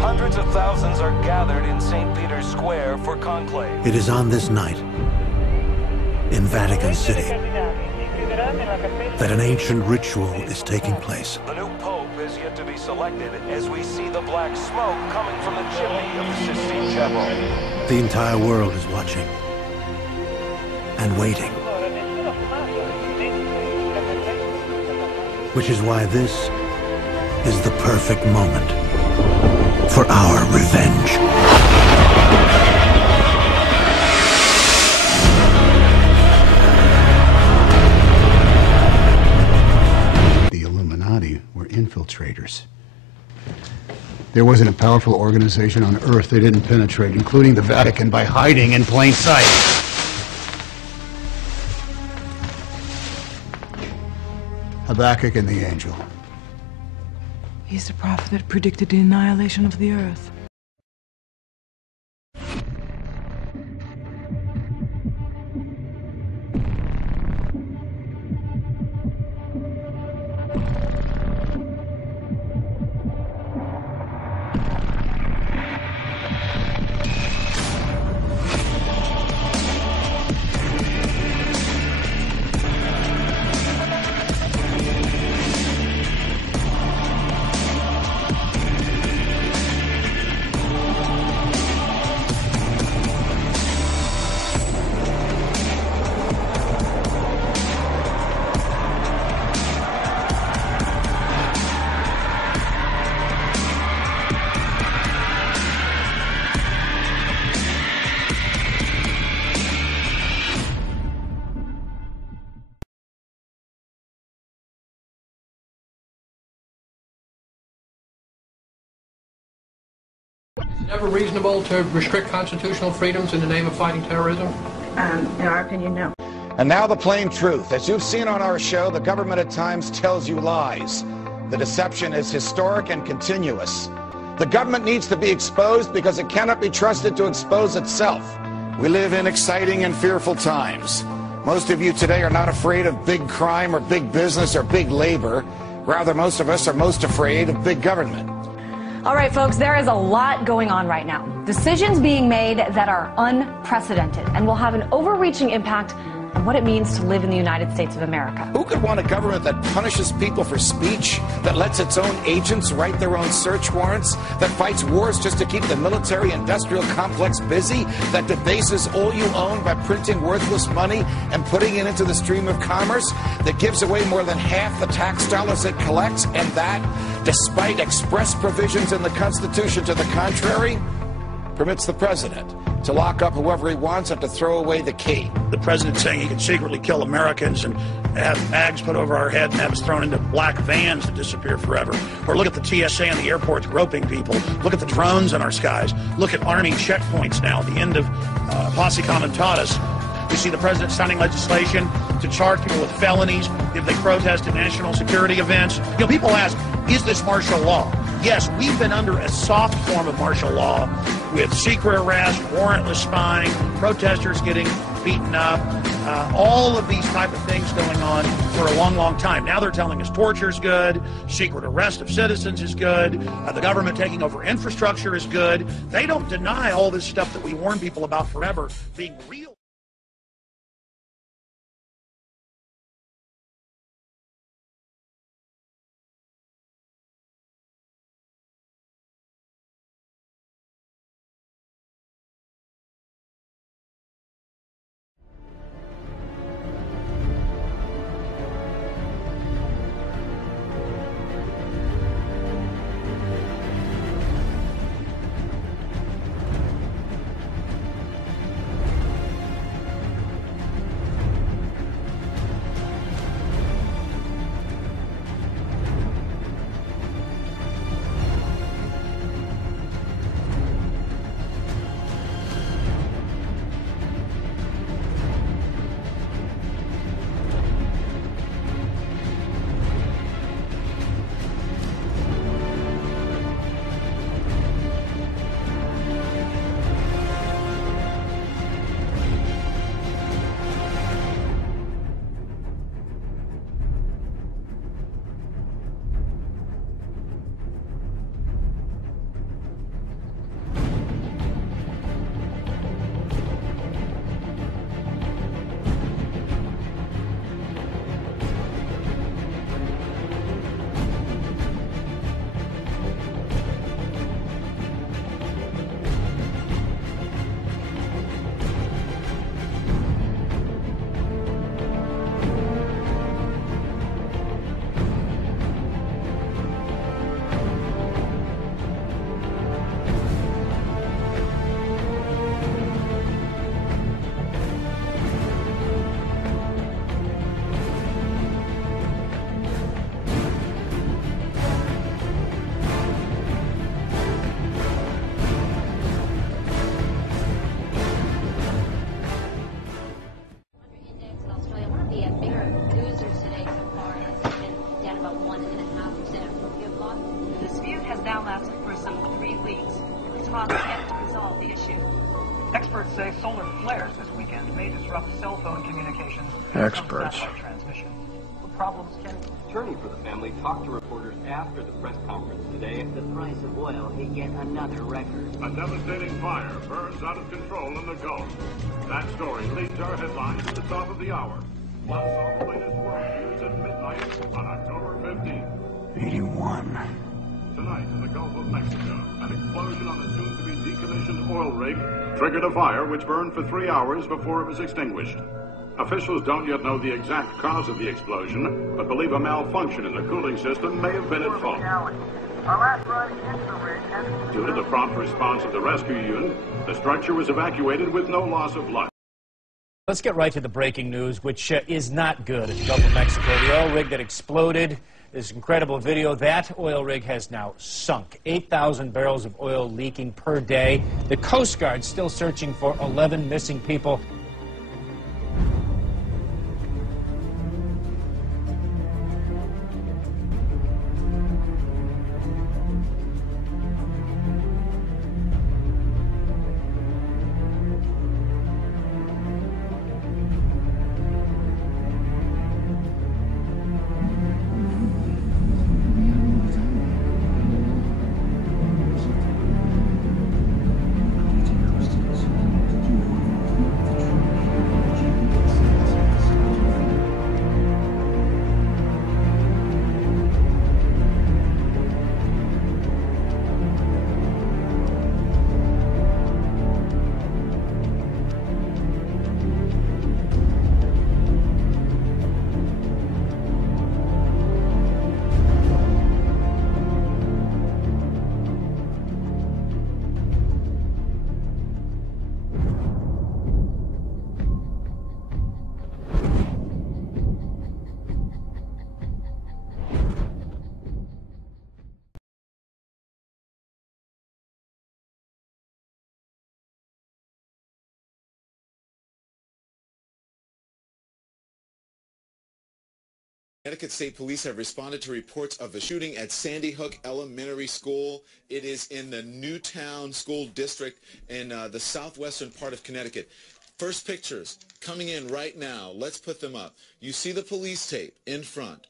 Hundreds of thousands are gathered in St. Peter's Square for conclave. It is on this night, in Vatican City, that an ancient ritual is taking place. The new pope is yet to be selected as we see the black smoke coming from the chimney of the Sistine Chapel. The entire world is watching and waiting. Which is why this is the perfect moment for our revenge. The Illuminati were infiltrators. There wasn't a powerful organization on Earth they didn't penetrate, including the Vatican, by hiding in plain sight. Habakkuk and the angel. He's the prophet that predicted the annihilation of the earth. Is it ever reasonable to restrict constitutional freedoms in the name of fighting terrorism? In our opinion, no. And now the plain truth. As you've seen on our show, the government at times tells you lies. The deception is historic and continuous. The government needs to be exposed because it cannot be trusted to expose itself. We live in exciting and fearful times. Most of you today are not afraid of big crime or big business or big labor. Rather, most of us are most afraid of big government. All right, folks, there is a lot going on right now. Decisions being made that are unprecedented and will have an overreaching impact on what it means to live in the United States of America. Who could want a government that punishes people for speech, that lets its own agents write their own search warrants, that fights wars just to keep the military-industrial complex busy, that debases all you own by printing worthless money and putting it into the stream of commerce, that gives away more than half the tax dollars it collects, and that, despite express provisions in the Constitution to the contrary, permits the president to lock up whoever he wants and to throw away the key. The president saying he can secretly kill Americans and have bags put over our head and have us thrown into black vans to disappear forever. Or look at the TSA and the airports groping people. Look at the drones in our skies. Look at Army checkpoints now at the end of Posse Comitatus. We see the president signing legislation to charge people with felonies if they protest at national security events. You know, people ask, is this martial law? Yes, we've been under a soft form of martial law with secret arrest, warrantless spying, protesters getting beaten up, all of these type of things going on for a long, long time. Now they're telling us torture is good, secret arrest of citizens is good, the government taking over infrastructure is good. They don't deny all this stuff that we warn people about forever being real. costs yet to resolve the issue. Experts say solar flares this weekend may disrupt cell phone communications and some satellite transmission. The problems can... Attorney for the family talked to reporters after the press conference today. The price of oil hit yet another record. A devastating fire burns out of control in the Gulf. That story leads our headlines at the top of the hour. Plus all the latest world news at midnight on October 15th. 81. Tonight in the Gulf of Mexico, an explosion on the soon-to-be decommissioned oil rig triggered a fire which burned for 3 hours before it was extinguished. Officials don't yet know the exact cause of the explosion, but believe a malfunction in the cooling system may have been at fault. Due to the prompt response of the rescue unit, the structure was evacuated with no loss of life. Let's get right to the breaking news, which is not good at the Gulf of Mexico. The oil rig that exploded, this incredible video, that oil rig has now sunk. 8,000 barrels of oil leaking per day. The Coast Guard's still searching for 11 missing people. Connecticut State Police have responded to reports of a shooting at Sandy Hook Elementary School. It is in the Newtown School District in the southwestern part of Connecticut. First pictures coming in right now. Let's put them up. You see the police tape in front,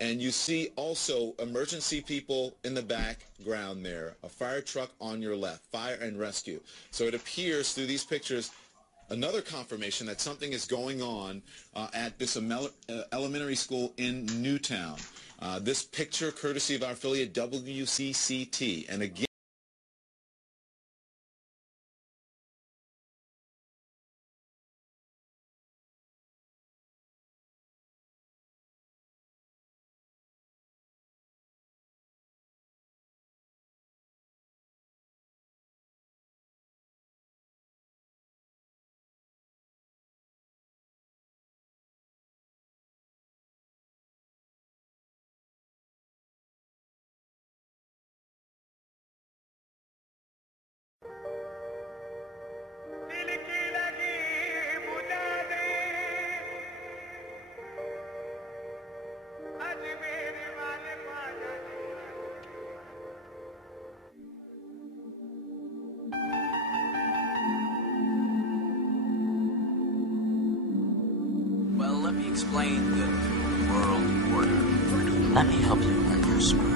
and you see also emergency people in the background there. A fire truck on your left, fire and rescue. So it appears through these pictures another confirmation that something is going on at this elementary school in Newtown. This picture courtesy of our affiliate WCCT. And again, well, let me explain the world order. Let me help you earn your spur.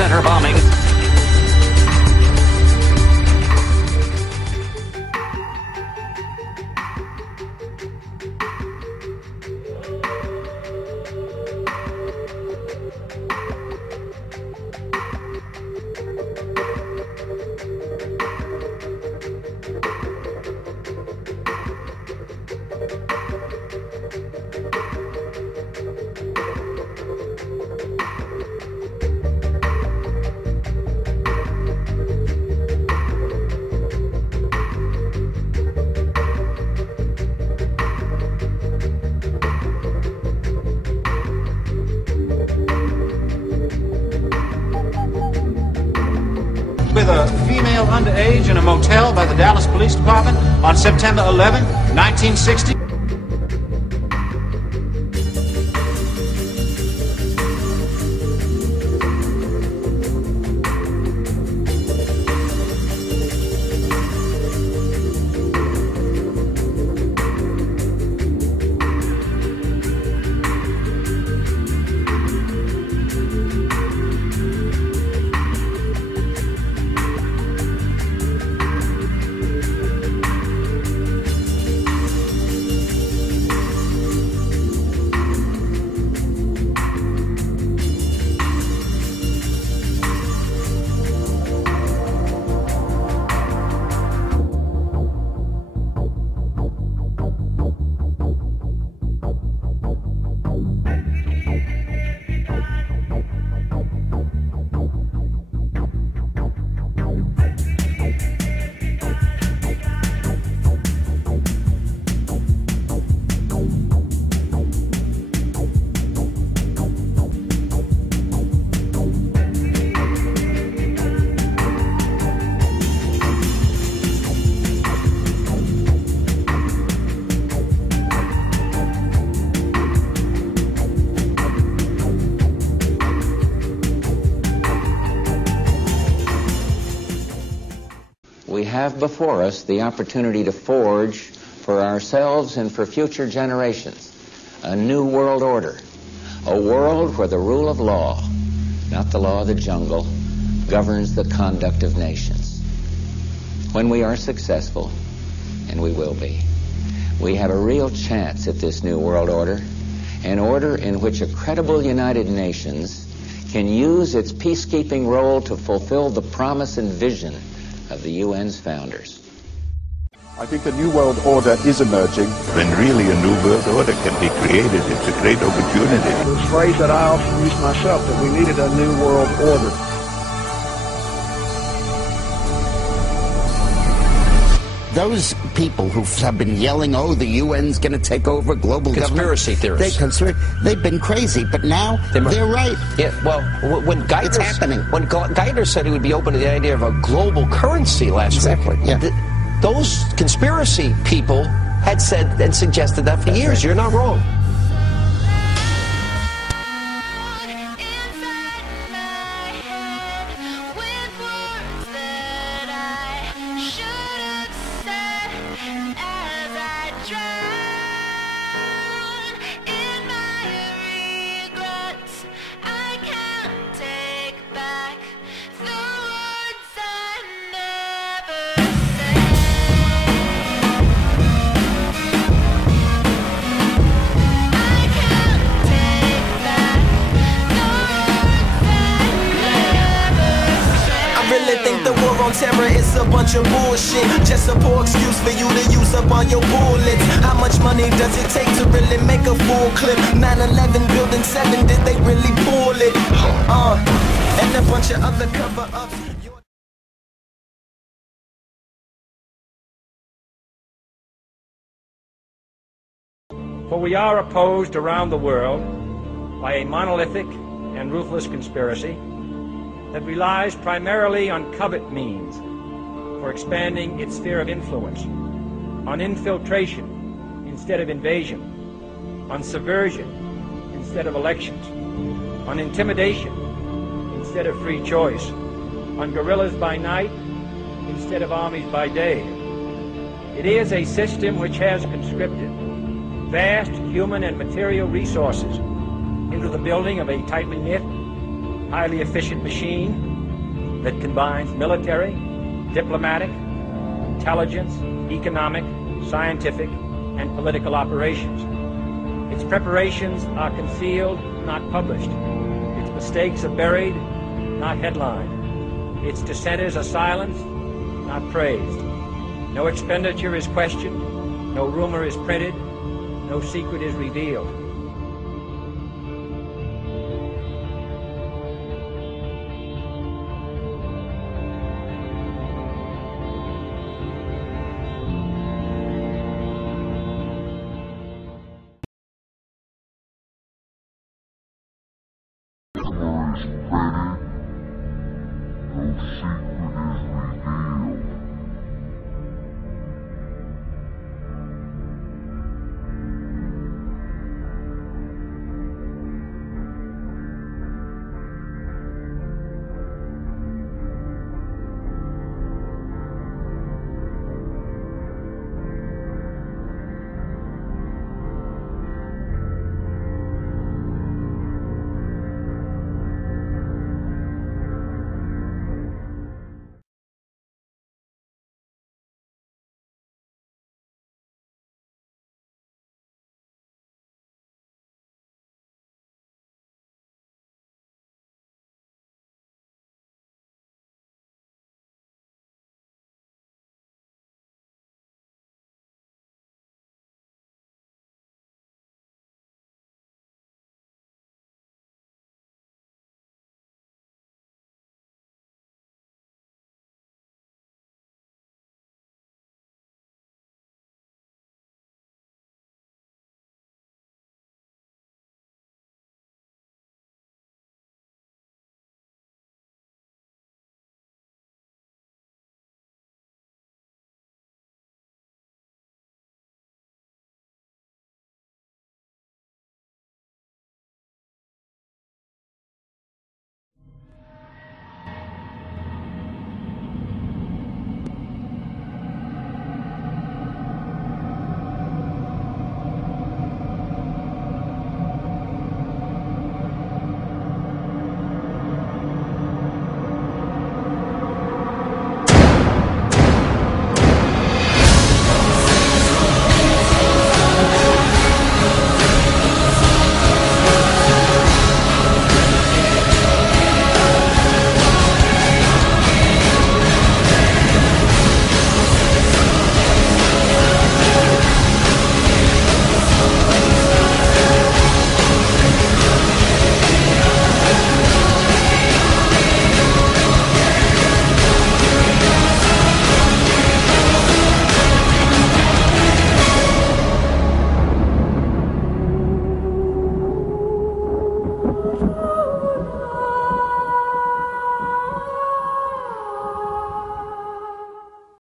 Center bombing. With a female underage in a motel by the Dallas Police Department on September 11, 1960. We have before us the opportunity to forge for ourselves and for future generations a new world order, a world where the rule of law, not the law of the jungle, governs the conduct of nations. When we are successful, and we will be, we have a real chance at this new world order, an order in which a credible United Nations can use its peacekeeping role to fulfill the promise and vision of the UN's founders. I think a new world order is emerging. When really a new world order can be created, it's a great opportunity. The phrase that I often use myself, that we needed a new world order. Those people who have been yelling, oh, the UN's going to take over global Conspiracy theorists. They've been crazy, but now they're right. Yeah, well, when Geithner, it's happening. When Geithner said he would be open to the idea of a global currency last week, those conspiracy people had said and suggested that for years. Right. You're not wrong. Terror is a bunch of bullshit, just a poor excuse for you to use up all your bullets. How much money does it take to really make a full clip? 9/11 Building 7, did they really pull it? And a bunch of other cover-ups. For we are opposed around the world by a monolithic and ruthless conspiracy that relies primarily on covert means for expanding its sphere of influence, on infiltration instead of invasion, on subversion instead of elections, on intimidation instead of free choice, on guerrillas by night instead of armies by day. It is a system which has conscripted vast human and material resources into the building of a tightly knit, highly efficient machine that combines military, diplomatic, intelligence, economic, scientific, and political operations. Its preparations are concealed, not published. Its mistakes are buried, not headlined. Its dissenters are silenced, not praised. No expenditure is questioned, no rumor is printed, no secret is revealed. No secret